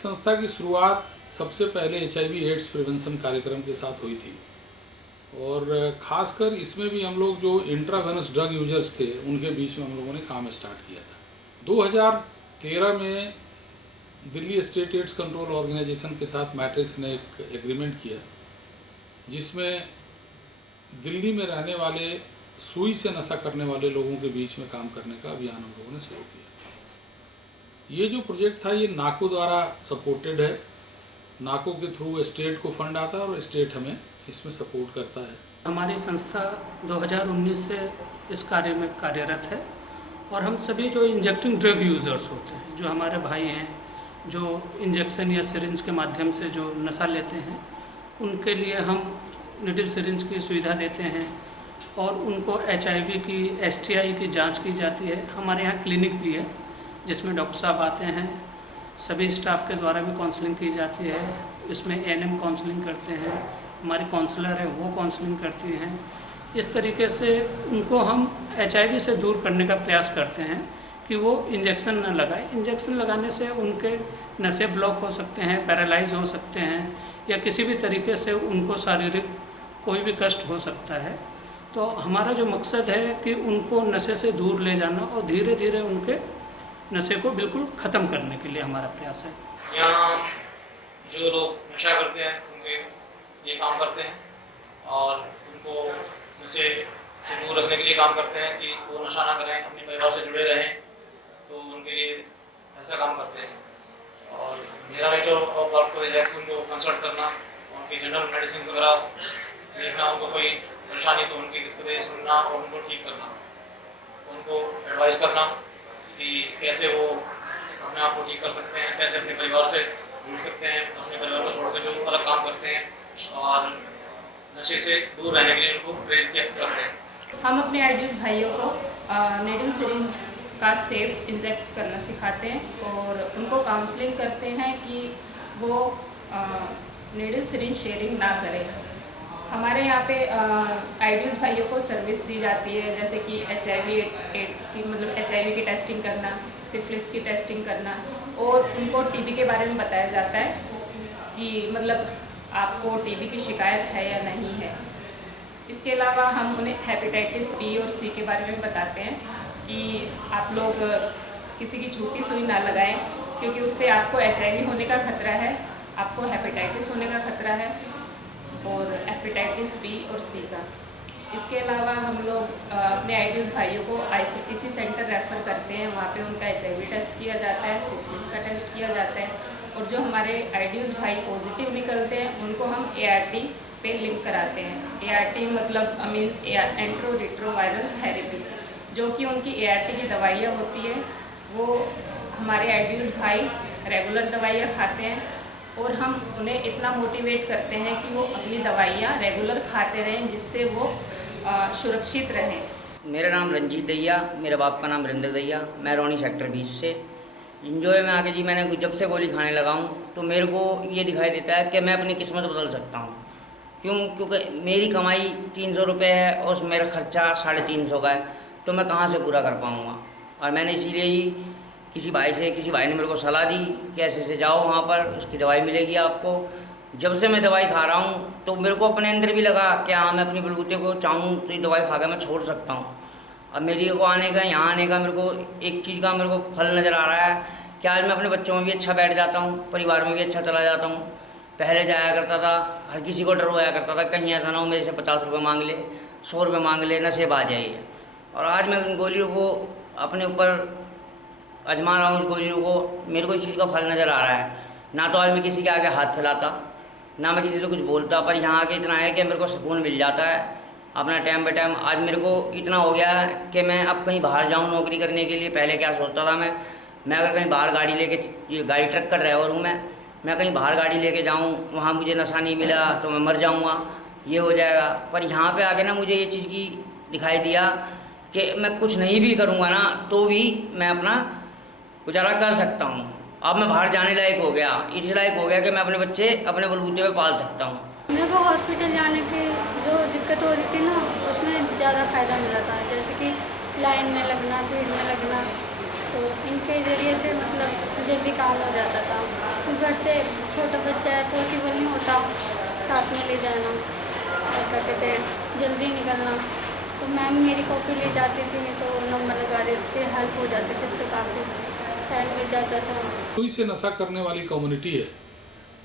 संस्था की शुरुआत सबसे पहले HIV एड्स प्रिवेंशन कार्यक्रम के साथ हुई थी और ख़ासकर इसमें भी हम लोग जो इंट्रावेनस ड्रग यूजर्स थे उनके बीच में हम लोगों ने काम स्टार्ट किया था। 2013 में Delhi state AIDS control organisation के साथ मैट्रिक्स ने एक एग्रीमेंट किया जिसमें दिल्ली में रहने वाले सुई से नशा करने वाले लोगों के बीच में काम करने का अभियान हम लोगों ने शुरू किया। ये जो प्रोजेक्ट था ये नाको द्वारा सपोर्टेड है। नाको के थ्रू स्टेट को फंड आता है और स्टेट हमें इसमें सपोर्ट करता है। हमारी संस्था 2019 से इस कार्य में कार्यरत है और हम सभी जो इंजेक्टिंग ड्रग यूज़र्स होते हैं, जो हमारे भाई हैं जो इंजेक्शन या सिरिंज के माध्यम से जो नशा लेते हैं, उनके लिए हम निडल सिरिंज की सुविधा देते हैं और उनको HIV की STI की जांच की जाती है। हमारे यहाँ क्लिनिक भी है जिसमें डॉक्टर साहब आते हैं, सभी स्टाफ के द्वारा भी काउंसलिंग की जाती है। इसमें ANM काउंसलिंग करते हैं, हमारी काउंसलर है वो काउंसलिंग करती हैं। इस तरीके से उनको हम HIV से दूर करने का प्रयास करते हैं कि वो इंजेक्शन न लगाए। इंजेक्शन लगाने से उनके नसें ब्लॉक हो सकते हैं, पैरालाइज हो सकते हैं या किसी भी तरीके से उनको शारीरिक कोई भी कष्ट हो सकता है। तो हमारा जो मकसद है कि उनको नशे से दूर ले जाना और धीरे धीरे उनके नशे को बिल्कुल ख़त्म करने के लिए हमारा प्रयास है। यहाँ जो लोग नशा करते हैं उनके ये काम करते हैं और उनको नशे से दूर रखने के लिए काम करते हैं कि वो नशा ना करें, अपने परिवार से जुड़े रहें, तो उनके लिए ऐसा काम करते हैं। और मेरा नेचर और वर्क तो है कि उनको कंसल्ट करना, उनकी जनरल मेडिसिन वगैरह देखना, उनको कोई परेशानी तो उनकी दिक्कतें सुनना और उनको ठीक करना, उनको एडवाइस करना कि कैसे वो अपने आप को ठीक कर सकते हैं, कैसे अपने परिवार से जुड़ सकते हैं, अपने परिवार को छोड़कर जो अलग काम करते हैं और नशे से दूर रहने के लिए उनको प्रेरित करते हैं। हम अपने आइडियस भाइयों को नीडल सिरिंज का सेफ इंजेक्ट करना सिखाते हैं और उनको काउंसलिंग करते हैं कि वो नीडल सिरिंज शेयरिंग ना करें। हमारे यहाँ पे आइडियस भाइयों को सर्विस दी जाती है, जैसे कि HIV एड्स की मतलब HIV की टेस्टिंग करना, सिफिलिस की टेस्टिंग करना और उनको TB के बारे में बताया जाता है कि मतलब आपको TB की शिकायत है या नहीं है। इसके अलावा हम उन्हें हेपेटाइटिस B और C के बारे में बताते हैं कि आप लोग किसी की झूठी सुई ना लगाएं क्योंकि उससे आपको HIV होने का खतरा है, आपको हेपेटाइटिस होने का खतरा है और हेपेटाइटिस B और C का। इसके अलावा हम लोग अपने आइडियस भाइयों को ICTC सेंटर रेफ़र करते हैं, वहाँ पे उनका HIV टेस्ट किया जाता है, सिफिलिस का टेस्ट किया जाता है और जो हमारे आइडियस भाई पॉजिटिव निकलते हैं उनको हम ART पे लिंक कराते हैं। ART मतलब मीन्स एंट्रो रिट्रोवायरल थेरेपी, जो कि उनकी ART की दवाइयाँ होती है। वो हमारे आइडियस भाई रेगुलर दवाइयाँ खाते हैं और हम उन्हें इतना मोटिवेट करते हैं कि वो अपनी दवाइयाँ रेगुलर खाते रहें जिससे वो सुरक्षित रहें। मेरा नाम रंजीत दैया, मेरे बाप का नाम रिंदर दैया, मैं रौनी सेक्टर 20 से। इंजॉय में आके जी मैंने जब से गोली खाने लगा हूँ तो मेरे को ये दिखाई देता है कि मैं अपनी किस्मत बदल सकता हूँ। क्योंकि मेरी कमाई 300 रुपये है और मेरा खर्चा 350 का है, तो मैं कहाँ से पूरा कर पाऊँगा। और मैंने इसीलिए ही किसी भाई ने मेरे को सलाह दी कि ऐसे जाओ वहाँ पर, उसकी दवाई मिलेगी आपको। जब से मैं दवाई खा रहा हूँ तो मेरे को अपने अंदर भी लगा कि हाँ मैं अपनी बलबूते को चाहूँ तो ये दवाई खा कर मैं छोड़ सकता हूँ। अब मेरी को आने का यहाँ आने का मेरे को एक चीज़ का मेरे को फल नज़र आ रहा है कि आज मैं अपने बच्चों में भी अच्छा बैठ जाता हूँ, परिवार में भी अच्छा चला जाता हूँ। पहले जाया करता था, हर किसी को डर होया करता था कहीं ऐसा ना हो मेरे से 50 रुपये मांग ले, 100 रुपये मांग ले, नशेब आ जाइए। और आज मैं इन गोलियों को अपने ऊपर आजमा रहा हूँ। इस गोलियों को मेरे को इस चीज़ का फल नज़र आ रहा है। ना तो आज मैं किसी के आगे हाथ फैलाता, ना मैं किसी से कुछ बोलता, पर यहाँ आके इतना है कि मेरे को सुकून मिल जाता है अपना टाइम बाई टाइम। आज मेरे को इतना हो गया है कि मैं अब कहीं बाहर जाऊँ नौकरी करने के लिए। पहले क्या सोचता था मैं अगर कहीं बाहर गाड़ी लेके, गाड़ी ट्रक का ड्राइवर हूँ मैं कहीं बाहर गाड़ी लेके जाऊँ, वहाँ मुझे नशा नहीं मिला तो मैं मर जाऊँगा, ये हो जाएगा। पर यहाँ पे आके ना मुझे ये चीज़ की दिखाई दिया कि मैं कुछ नहीं भी करूँगा ना तो भी मैं अपना गुजारा कर सकता हूँ। अब मैं बाहर जाने लायक हो गया, इस लायक हो गया कि मैं अपने बच्चे अपने बलबूते पे पाल सकता हूँ। मेरे को हॉस्पिटल जाने की जो दिक्कत हो रही थी ना, उसमें ज़्यादा फ़ायदा मिला था, जैसे कि लाइन में लगना, भीड़ में लगना, तो इनके ज़रिए से मतलब जल्दी काम हो जाता था। घर से छोटा बच्चा है, पॉसिबल नहीं होता साथ में ले जाना, और क्या कहते हैं जल्दी निकलना। तो मैम मेरी कॉपी ले जाती थी तो नंबर लगा देती थी, हेल्प हो जाती थी, इससे काफ़ी टाइम मिल जाता था। सुई से नशा करने वाली कम्युनिटी है,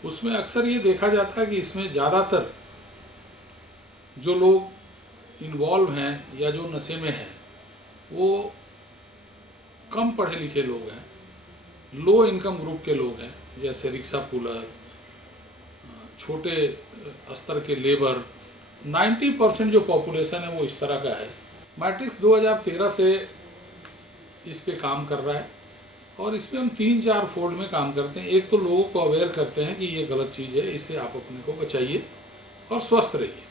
उसमें अक्सर ये देखा जाता है कि इसमें ज़्यादातर जो लोग इन्वॉल्व हैं या जो नशे में हैं वो कम पढ़े लिखे लोग हैं, लो इनकम ग्रुप के लोग हैं, जैसे रिक्शा पुलर, छोटे स्तर के लेबर। 90% जो पॉपुलेशन है वो इस तरह का है। मैट्रिक्स 2013 से इस पे काम कर रहा है और इस पे हम 3-4 फोल्ड में काम करते हैं। एक तो लोगों को अवेयर करते हैं कि ये गलत चीज़ है, इससे आप अपने को बचाइए और स्वस्थ रहिए।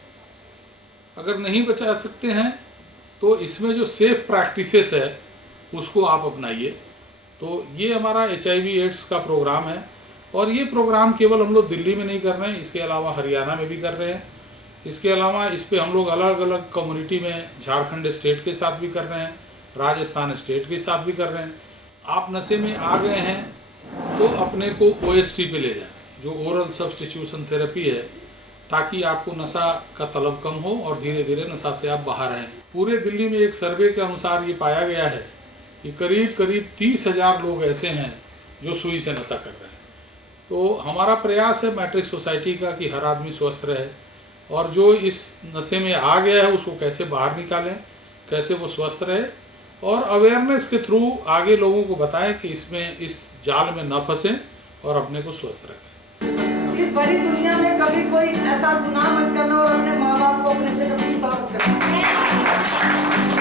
अगर नहीं बचा सकते हैं तो इसमें जो सेफ प्रैक्टिसेस है उसको आप अपनाइए। तो ये हमारा HIV एड्स का प्रोग्राम है और ये प्रोग्राम केवल हम लोग दिल्ली में नहीं कर रहे हैं, इसके अलावा हरियाणा में भी कर रहे हैं। इसके अलावा इस पे हम लोग अलग अलग कम्युनिटी में झारखंड स्टेट के साथ भी कर रहे हैं, राजस्थान स्टेट के साथ भी कर रहे हैं। आप नशे में आ गए हैं तो अपने को OST पे ले जाएं, जो ओरल सब्स्टिट्यूशन थेरेपी है, ताकि आपको नशा का तलब कम हो और धीरे धीरे नशा से आप बाहर आएँ। पूरे दिल्ली में एक सर्वे के अनुसार ये पाया गया है कि करीब 30,000 लोग ऐसे हैं जो सुई से नशा कर रहे हैं। तो हमारा प्रयास है मैट्रिक्स सोसाइटी का कि हर आदमी स्वस्थ रहे और जो इस नशे में आ गया है उसको कैसे बाहर निकालें, कैसे वो स्वस्थ रहे और अवेयरनेस के थ्रू आगे लोगों को बताएं कि इसमें इस जाल में न फंसें और अपने को स्वस्थ रखें। इस बड़ी दुनिया में कभी कोई ऐसा गुनाह मत करना और अपने माँ बाप को अपने से कभी जुदा मत करना।